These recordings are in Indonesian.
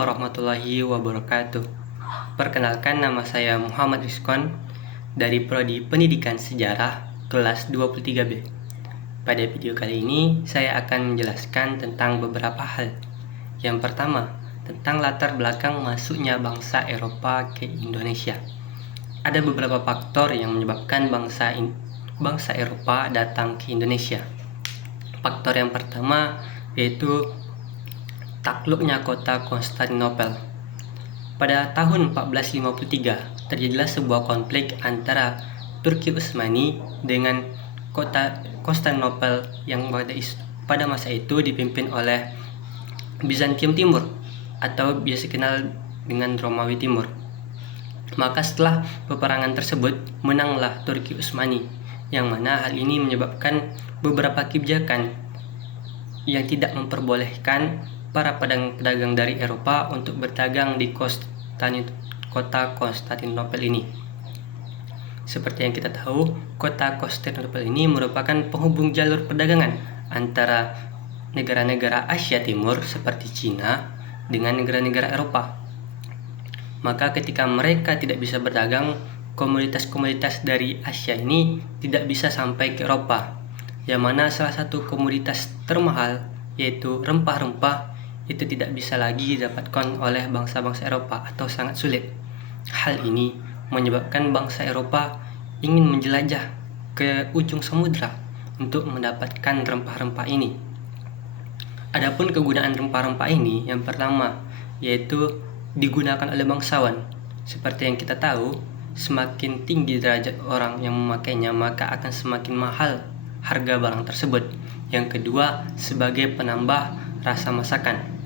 warahmatullahi wabarakatuh. Perkenalkan, nama saya Muhammad Rizkwan dari Prodi Pendidikan Sejarah kelas 23B. Pada video kali ini saya akan menjelaskan tentang beberapa hal. Yang pertama, tentang latar belakang masuknya bangsa Eropa ke Indonesia. Ada beberapa faktor yang menyebabkan bangsa Eropa datang ke Indonesia. Faktor yang pertama yaitu takluknya kota Konstantinopel. Pada tahun 1453 terjadilah sebuah konflik antara Turki Utsmani dengan kota Konstantinopel yang pada masa itu dipimpin oleh Bizantium Timur atau biasa dikenal dengan Romawi Timur. Maka setelah peperangan tersebut menanglah Turki Utsmani, yang mana hal ini menyebabkan beberapa kebijakan yang tidak memperbolehkan para pedagang dari Eropa untuk berdagang di kota Konstantinopel ini. Seperti yang kita tahu, kota Konstantinopel ini merupakan penghubung jalur perdagangan antara negara-negara Asia Timur seperti Cina dengan negara-negara Eropa. Maka ketika mereka tidak bisa berdagang, komoditas-komoditas dari Asia ini tidak bisa sampai ke Eropa, yang mana salah satu komoditas termahal yaitu rempah-rempah itu tidak bisa lagi didapatkan oleh bangsa-bangsa Eropa atau sangat sulit. Hal ini menyebabkan bangsa Eropa ingin menjelajah ke ujung samudra untuk mendapatkan rempah-rempah ini. Adapun kegunaan rempah-rempah ini, yang pertama yaitu digunakan oleh bangsawan. Seperti yang kita tahu, semakin tinggi derajat orang yang memakainya, maka akan semakin mahal harga barang tersebut. Yang kedua, sebagai penambah rasa masakan,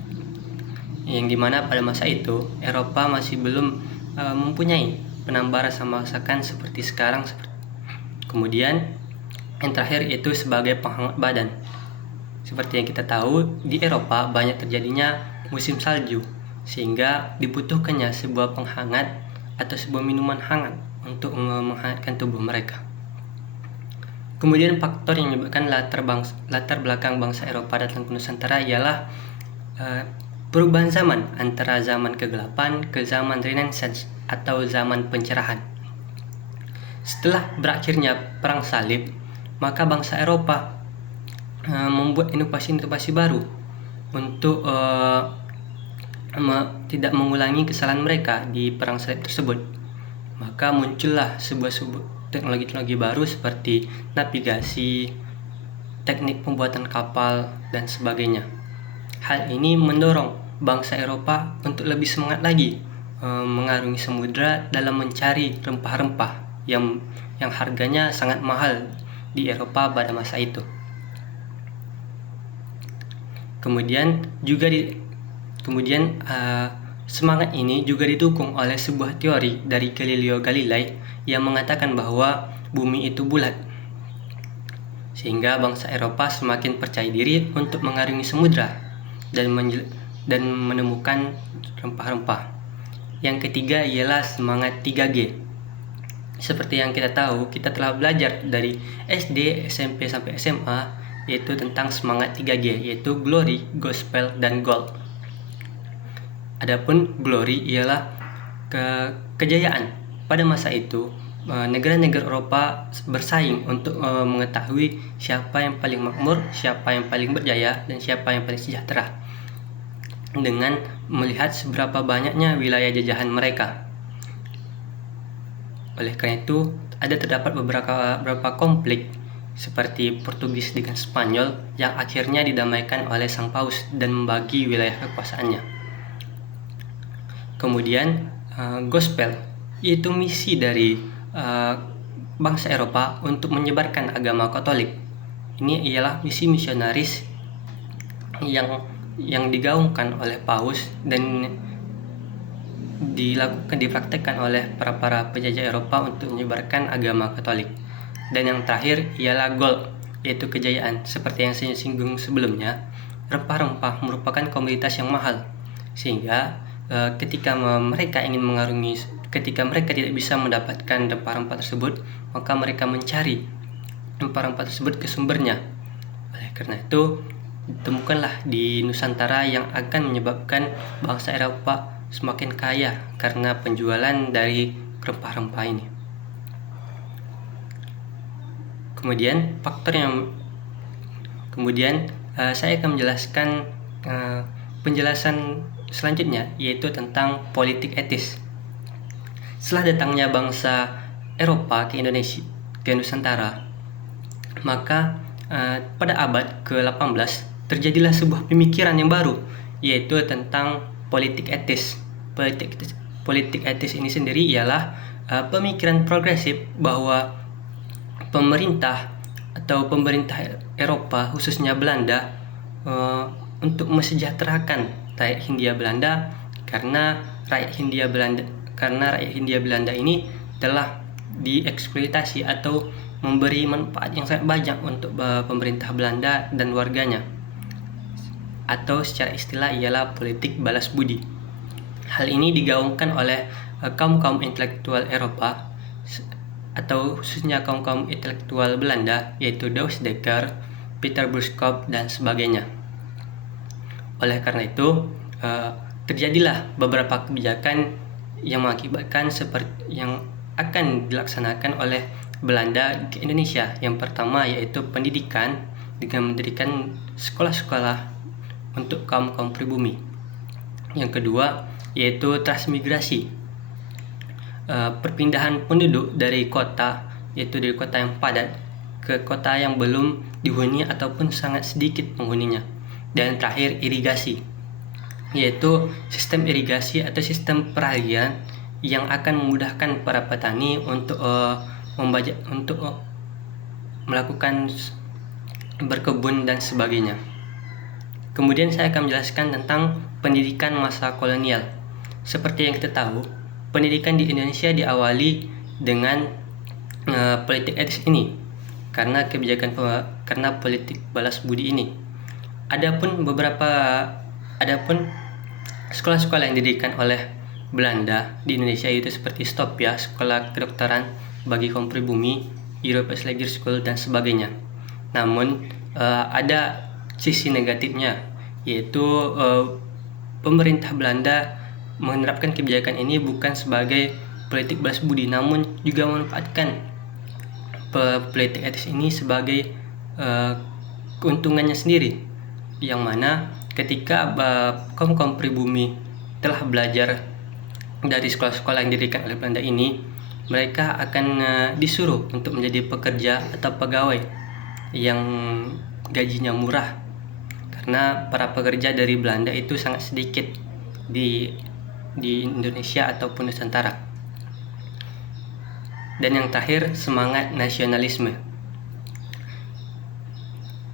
yang dimana pada masa itu Eropa masih belum mempunyai penambah rasa masakan seperti sekarang. Kemudian yang terakhir itu sebagai penghangat badan. Seperti yang kita tahu, di Eropa banyak terjadinya musim salju, sehingga dibutuhkannya sebuah penghangat atau sebuah minuman hangat untuk menghangatkan tubuh mereka. Kemudian faktor yang menyebabkan latar belakang bangsa Eropa datang ke Nusantara ialah perubahan zaman antara zaman kegelapan ke zaman Renaissance atau zaman pencerahan. Setelah berakhirnya Perang Salib, maka bangsa Eropa membuat inovasi-inovasi baru untuk tidak mengulangi kesalahan mereka di Perang Salib tersebut. Maka muncullah sebuah teknologi-teknologi baru seperti navigasi, teknik pembuatan kapal, dan sebagainya. Hal ini mendorong bangsa Eropa untuk lebih semangat lagi mengarungi samudra dalam mencari rempah-rempah yang harganya sangat mahal di Eropa pada masa itu. Kemudian semangat ini juga didukung oleh sebuah teori dari Galileo Galilei yang mengatakan bahwa bumi itu bulat, sehingga bangsa Eropa semakin percaya diri untuk mengarungi samudra dan menemukan rempah-rempah. Yang ketiga ialah semangat 3G. Seperti yang kita tahu, kita telah belajar dari SD, SMP sampai SMA, yaitu tentang semangat 3G, yaitu Glory, Gospel, dan Gold. Adapun Glory ialah kejayaan. Pada masa itu, negara-negara Eropa bersaing untuk mengetahui siapa yang paling makmur, siapa yang paling berjaya, dan siapa yang paling sejahtera, dengan melihat seberapa banyaknya wilayah jajahan mereka. Oleh karena itu, terdapat beberapa konflik seperti Portugis dengan Spanyol yang akhirnya didamaikan oleh Sang Paus dan membagi wilayah kekuasaannya. Kemudian Gospel, yaitu misi dari bangsa Eropa untuk menyebarkan agama Katolik. Ini ialah misi misionaris yang digaungkan oleh Paus dan dipraktekkan oleh para penjajah Eropa untuk menyebarkan agama Katolik. Dan yang terakhir ialah Gold, yaitu kejayaan. Seperti yang saya singgung sebelumnya, rempah-rempah merupakan komoditas yang mahal, sehingga ketika mereka tidak bisa mendapatkan rempah-rempah tersebut, maka mereka mencari rempah-rempah tersebut ke sumbernya. Oleh karena itu, ditemukanlah di Nusantara yang akan menyebabkan bangsa Eropa semakin kaya karena penjualan dari rempah-rempah ini. Kemudian saya akan menjelaskan penjelasan selanjutnya, yaitu tentang politik etis. Setelah datangnya bangsa Eropa ke Indonesia, ke Nusantara, maka pada abad ke-18 terjadilah sebuah pemikiran yang baru, yaitu tentang politik etis. Politik etis ini sendiri ialah pemikiran progresif bahwa pemerintah Eropa, khususnya Belanda, untuk mesejahterakan rakyat Hindia Belanda, karena rakyat Hindia Belanda ini telah dieksploitasi atau memberi manfaat yang sangat banyak untuk pemerintah Belanda dan warganya, atau secara istilah ialah politik balas budi. Hal ini digaungkan oleh kaum-kaum intelektual Eropa, atau khususnya kaum-kaum intelektual Belanda, yaitu Douwe Dekker, Peter Bruskop, dan sebagainya. Oleh karena itu, terjadilah beberapa kebijakan yang mengakibatkan seperti yang akan dilaksanakan oleh Belanda ke Indonesia. Yang pertama yaitu pendidikan, dengan mendirikan sekolah-sekolah untuk kaum-kaum pribumi. Yang kedua yaitu transmigrasi, perpindahan penduduk dari kota, yaitu dari kota yang padat ke kota yang belum dihuni ataupun sangat sedikit penghuninya. Dan terakhir irigasi, yaitu sistem irigasi atau sistem peralihan yang akan memudahkan para petani untuk melakukan berkebun dan sebagainya. Kemudian saya akan menjelaskan tentang pendidikan masa kolonial. Seperti yang kita tahu, pendidikan di Indonesia diawali dengan politik etis ini karena politik balas budi ini. Adapun sekolah-sekolah yang didirikan oleh Belanda di Indonesia itu seperti Stopia, sekolah kedokteran bagi kaum pribumi, European Leger School, dan sebagainya. Namun ada sisi negatifnya, yaitu pemerintah Belanda menerapkan kebijakan ini bukan sebagai politik balas budi, namun juga memanfaatkan politik etis ini sebagai keuntungannya sendiri, yang mana ketika kaum pribumi telah belajar dari sekolah-sekolah yang didirikan oleh Belanda ini, mereka akan disuruh untuk menjadi pekerja atau pegawai yang gajinya murah, karena para pekerja dari Belanda itu sangat sedikit di Indonesia ataupun Nusantara. Dan yang terakhir, semangat nasionalisme.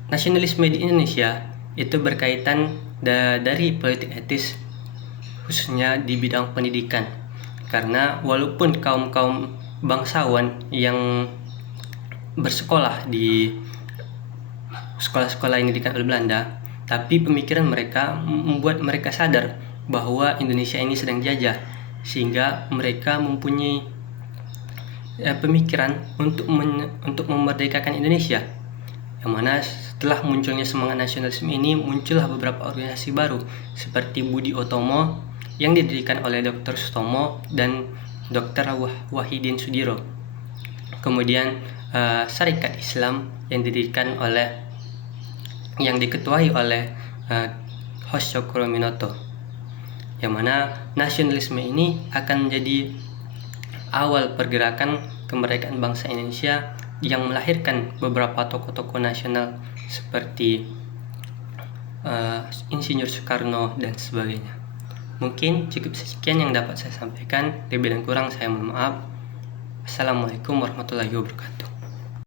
Nasionalisme di Indonesia itu berkaitan dari politik etis, khususnya di bidang pendidikan. Karena walaupun kaum-kaum bangsawan yang bersekolah di sekolah-sekolah yang didirikan oleh Belanda, tapi pemikiran mereka membuat mereka sadar bahwa Indonesia ini sedang jajah, sehingga mereka mempunyai pemikiran untuk memerdekakan Indonesia. Yang mana setelah munculnya semangat nasionalisme ini, muncullah beberapa organisasi baru seperti Budi Utomo yang didirikan oleh Dr. Sutomo dan Dr. Wahidin Sudiro. Kemudian Syarikat Islam yang diketuai oleh Hosho Kurominoto, yang mana nasionalisme ini akan menjadi awal pergerakan kemerdekaan bangsa Indonesia yang melahirkan beberapa tokoh-tokoh nasional seperti Insinyur Soekarno dan sebagainya. Mungkin cukup sekian yang dapat saya sampaikan. Lebih dan kurang saya mohon maaf. Assalamualaikum warahmatullahi wabarakatuh.